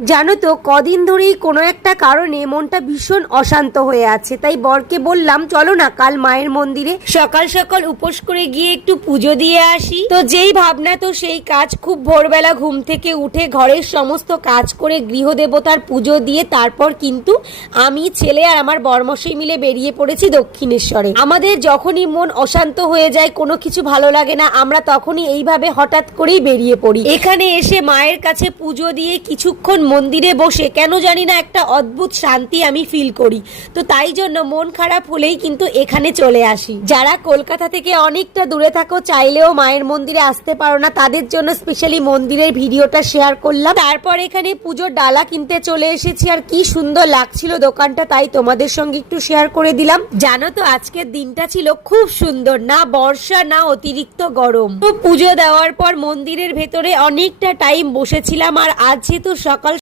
জানো তো কদিন ধরেই কোনো একটা কারণে মনটা ভীষণ অশান্ত হয়ে আছে, তাই বরকে বললাম চলো না কাল মায়ের মন্দিরে সকাল সকাল উপোস করে গিয়ে একটু পুজো দিয়ে আসি। তো যেই ভাবনা তো সেই কাজ, খুব ভোরবেলা ঘুম থেকে উঠে ঘরের সমস্ত কাজ করে গৃহদেবতার পুজো দিয়ে তারপর কিন্তু আমি, ছেলে আর আমার বরমশাই মিলে বেরিয়ে পড়েছি দক্ষিণেশ্বরে। আমাদের যখনই মন অশান্ত হয়ে যায়, কোনো কিছু ভালো লাগে না, আমরা তখনই এইভাবে হঠাৎ করেই বেরিয়ে পড়ি। এখানে এসে মায়ের কাছে পুজো দিয়ে কিছুক্ষণ মন্দিরে বসে কেন জানি না একটা অদ্ভুত শান্তি আমি ফিল করি। তো তাই জন্য মন খারাপ হলেই কিন্তু এখানে চলে আসি। যারা কলকাতা থেকে অনেকটা দূরে থাকো, চাইলেও মায়ের মন্দিরে আসতে পারো না, তাদের জন্য স্পেশালি মন্দিরের ভিডিওটা শেয়ার করলাম। তারপর এখানে পুজোর ডালা কিনতে চলে এসেছি, আর কি সুন্দর লাগছিল দোকানটা, তাই তোমাদের সঙ্গে একটু শেয়ার করে দিলাম। জানো তো আজকের দিনটা ছিল খুব সুন্দর, না বর্ষা না অতিরিক্ত গরম। তো পুজো দেওয়ার পর মন্দিরের ভেতরে অনেকটা টাইম বসেছিলাম, আর আজ যেহেতু সকাল